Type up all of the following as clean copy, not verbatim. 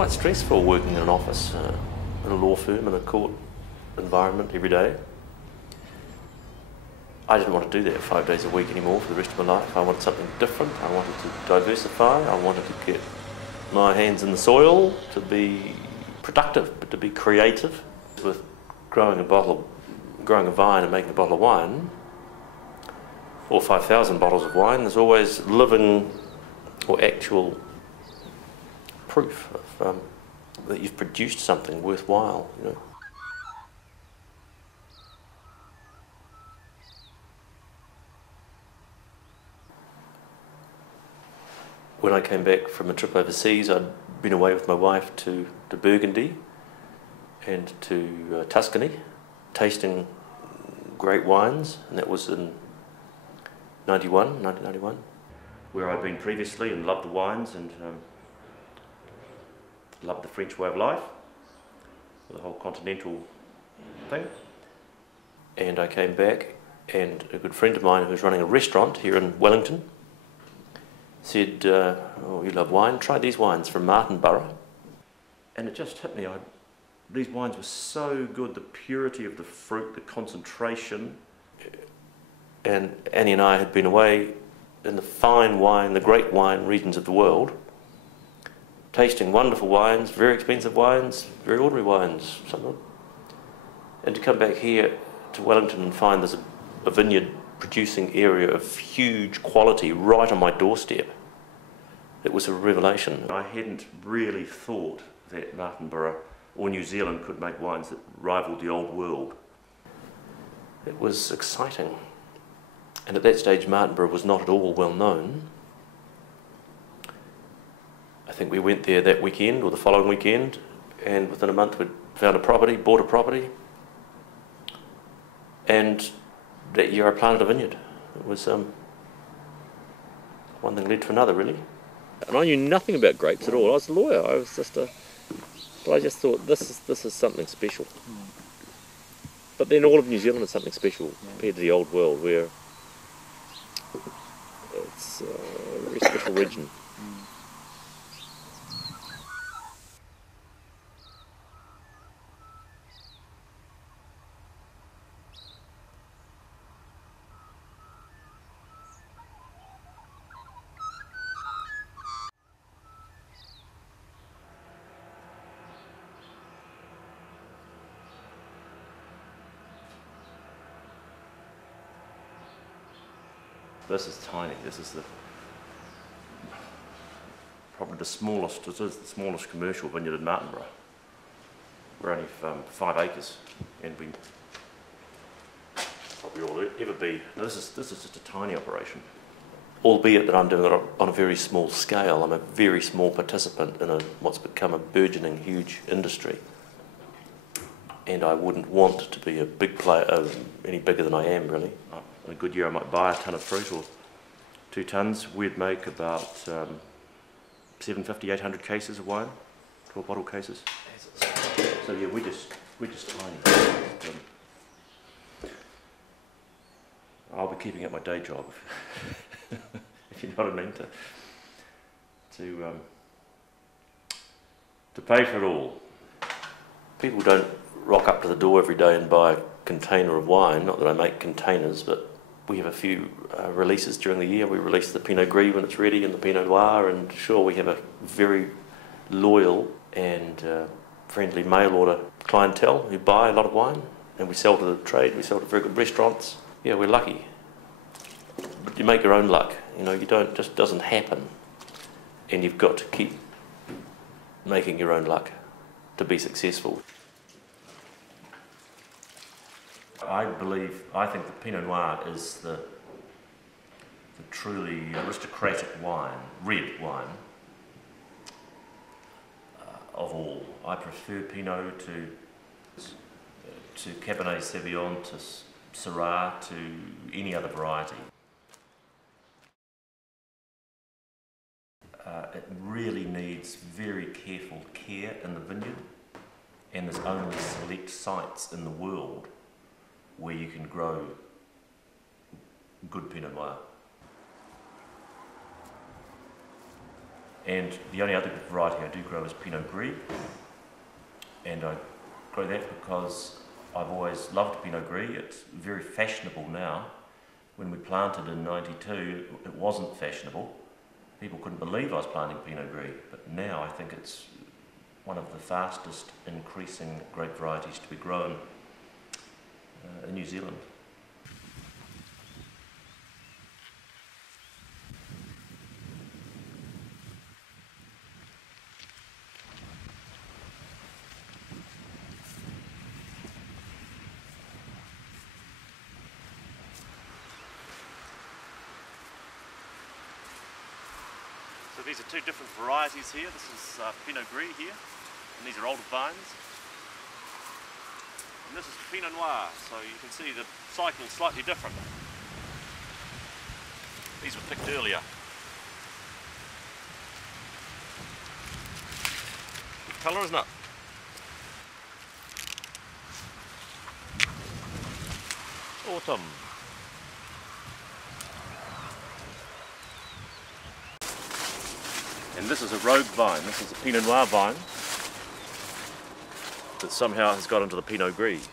quite stressful working in an office, in a law firm, in a court environment every day. I didn't want to do that 5 days a week anymore for the rest of my life. I wanted something different. I wanted to diversify. I wanted to get my hands in the soil, to be productive, but to be creative. With growing a vine and making a bottle of wine, or 5,000 bottles of wine, there's always living or actual proof of, that you've produced something worthwhile, you know. When I came back from a trip overseas, I'd been away with my wife to Burgundy and to Tuscany, tasting great wines, and that was in 1991, where I'd been previously and loved the wines and loved the French way of life, the whole continental thing. And I came back, and a good friend of mine who was running a restaurant here in Wellington said, oh, you love wine, try these wines from Martinborough. And it just hit me, these wines were so good, the purity of the fruit, the concentration. And Annie and I had been away in the fine wine, the great wine regions of the world, tasting wonderful wines, very expensive wines, very ordinary wines, some of them. And to come back here to Wellington and find there's a vineyard producing area of huge quality right on my doorstep, it was a revelation. I hadn't really thought that Martinborough or New Zealand could make wines that rivaled the old world. It was exciting. And at that stage, Martinborough was not at all well known. I think we went there that weekend or the following weekend, and within a month we'd found a property, bought a property, and that year I planted a vineyard. It was one thing led to another, really. And I knew nothing about grapes at all. I was a lawyer. I was just but I just thought this is something special. But then all of New Zealand is something special compared to the old world, where it's a very special region. This is tiny. This is probably the smallest. It is the smallest commercial vineyard in Martinborough. We're only 5 acres, and we probably all ever be. Now this is just a tiny operation. Albeit that I'm doing it on a very small scale. I'm a very small participant in what's become a burgeoning, huge industry. And I wouldn't want to be a big player, any bigger than I am, really. In a good year I might buy a ton of fruit, or 2 tons. We'd make about 750, 800 cases of wine, 12 bottle cases. So yeah, we're just tiny. I'll be keeping up my day job, if you know what I mean, to pay for it all. People don't rock up to the door every day and buy a container of wine. Not that I make containers, but we have a few releases during the year. We release the Pinot Gris when it's ready, and the Pinot Noir, and sure, we have a very loyal and friendly mail order clientele who buy a lot of wine, and we sell to the trade, we sell to very good restaurants. Yeah, we're lucky. But you make your own luck, you know, just doesn't happen, and you've got to keep making your own luck to be successful. I think the Pinot Noir is the truly aristocratic wine, red wine, of all. I prefer Pinot to Cabernet Sauvignon, to Syrah, to any other variety. It really needs very careful care in the vineyard, and there's only select sites in the world where you can grow good Pinot Noir. And the only other variety I do grow is Pinot Gris, and I grow that because I've always loved Pinot Gris. It's very fashionable now. When we planted in '92, it wasn't fashionable. People couldn't believe I was planting Pinot Gris, but now I think it's one of the fastest increasing grape varieties to be grown in New Zealand. So these are two different varieties here. This is Pinot Gris here, and these are older vines. And this is Pinot Noir, so you can see the cycle is slightly different. These were picked earlier. Good colour, isn't it? Autumn. And this is a rogue vine. This is a Pinot Noir vine that somehow has got into the Pinot Gris.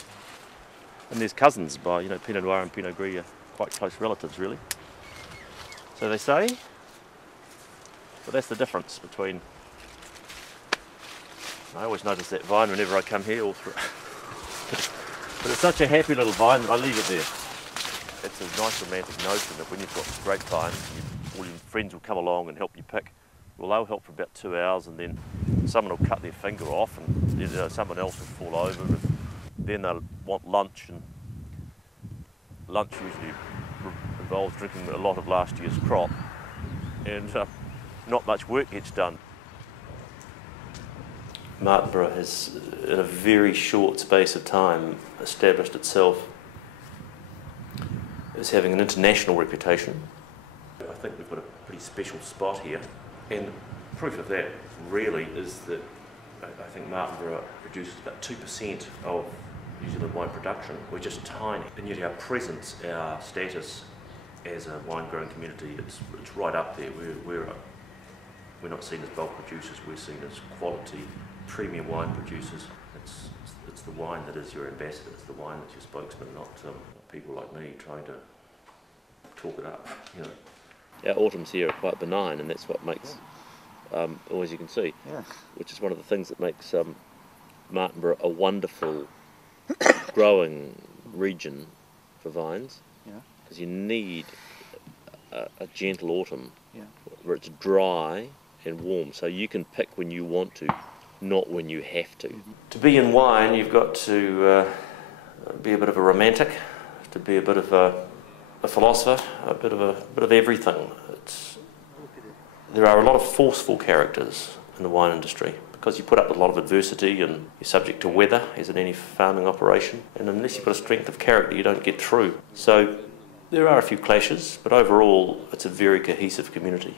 And there's cousins by, you know, Pinot Noir and Pinot Gris are quite close relatives, really. So they say. But that's the difference between... I always notice that vine whenever I come here all through. But it's such a happy little vine that I leave it there. It's a nice romantic notion that when you've got grapevines, all your friends will come along and help you pick. Well, they'll help for about 2 hours, and then someone will cut their finger off, and then someone else will fall over, and then they'll want lunch, and lunch usually involves drinking a lot of last year's crop, and not much work gets done. Martinborough has, in a very short space of time, established itself as having an international reputation. I think we've got a pretty special spot here. And proof of that really is that I think Martinborough produces about 2% of New Zealand wine production. We're just tiny, and yet our presence, our status as a wine growing community, it's right up there. We're not seen as bulk producers, we're seen as quality premium wine producers. It's the wine that is your ambassador, it's the wine that's your spokesman, not people like me trying to talk it up, you know. Our autumns here are quite benign, and that's what makes, as you can see, which is one of the things that makes Martinborough a wonderful growing region for vines, because you need a gentle autumn where it's dry and warm, so you can pick when you want to, not when you have to. To be in wine, you've got to be a bit of a romantic, to be a bit of a philosopher, a bit of everything. There are a lot of forceful characters in the wine industry because you put up with a lot of adversity and you're subject to weather, as in any farming operation, and unless you've got a strength of character you don't get through. So there are a few clashes, but overall it's a very cohesive community,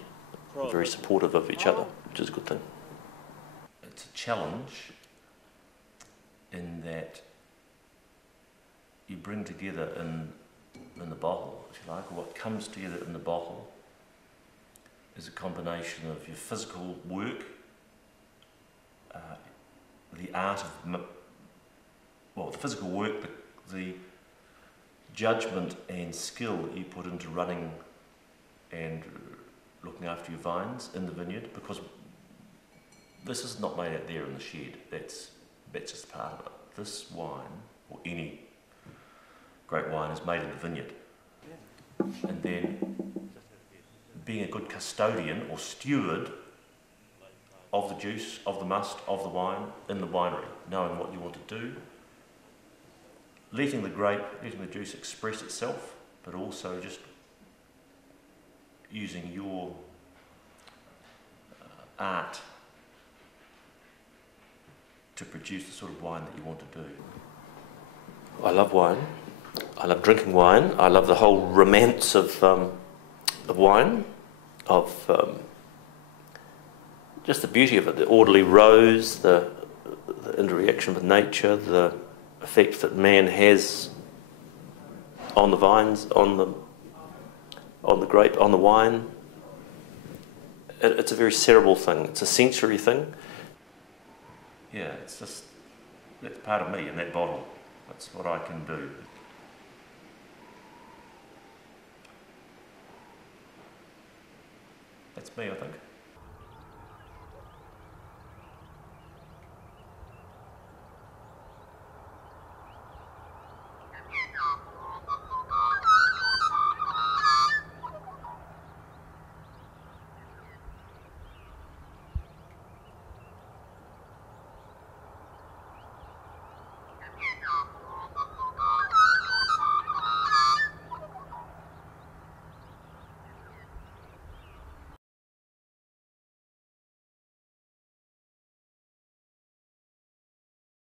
very supportive of each other, which is a good thing. It's a challenge in that you bring together in the bottle, if you like, or what comes together in the bottle is a combination of your physical work, the art of, the physical work, the judgment and skill that you put into running and looking after your vines in the vineyard, because this is not made out there in the shed, that's just part of it. This wine, or any great wine, is made in the vineyard. And then being a good custodian or steward of the juice, of the must, of the wine in the winery, knowing what you want to do, letting the juice express itself, but also just using your art to produce the sort of wine that you want to do. I love wine. I love drinking wine. I love the whole romance of wine, of just the beauty of it, the orderly rows, the interaction with nature, the effect that man has on the vines, on the grape, on the wine. it's a very cerebral thing. It's a sensory thing. Yeah, it's just, that's part of me in that bottle. That's what I can do. That's me, I think.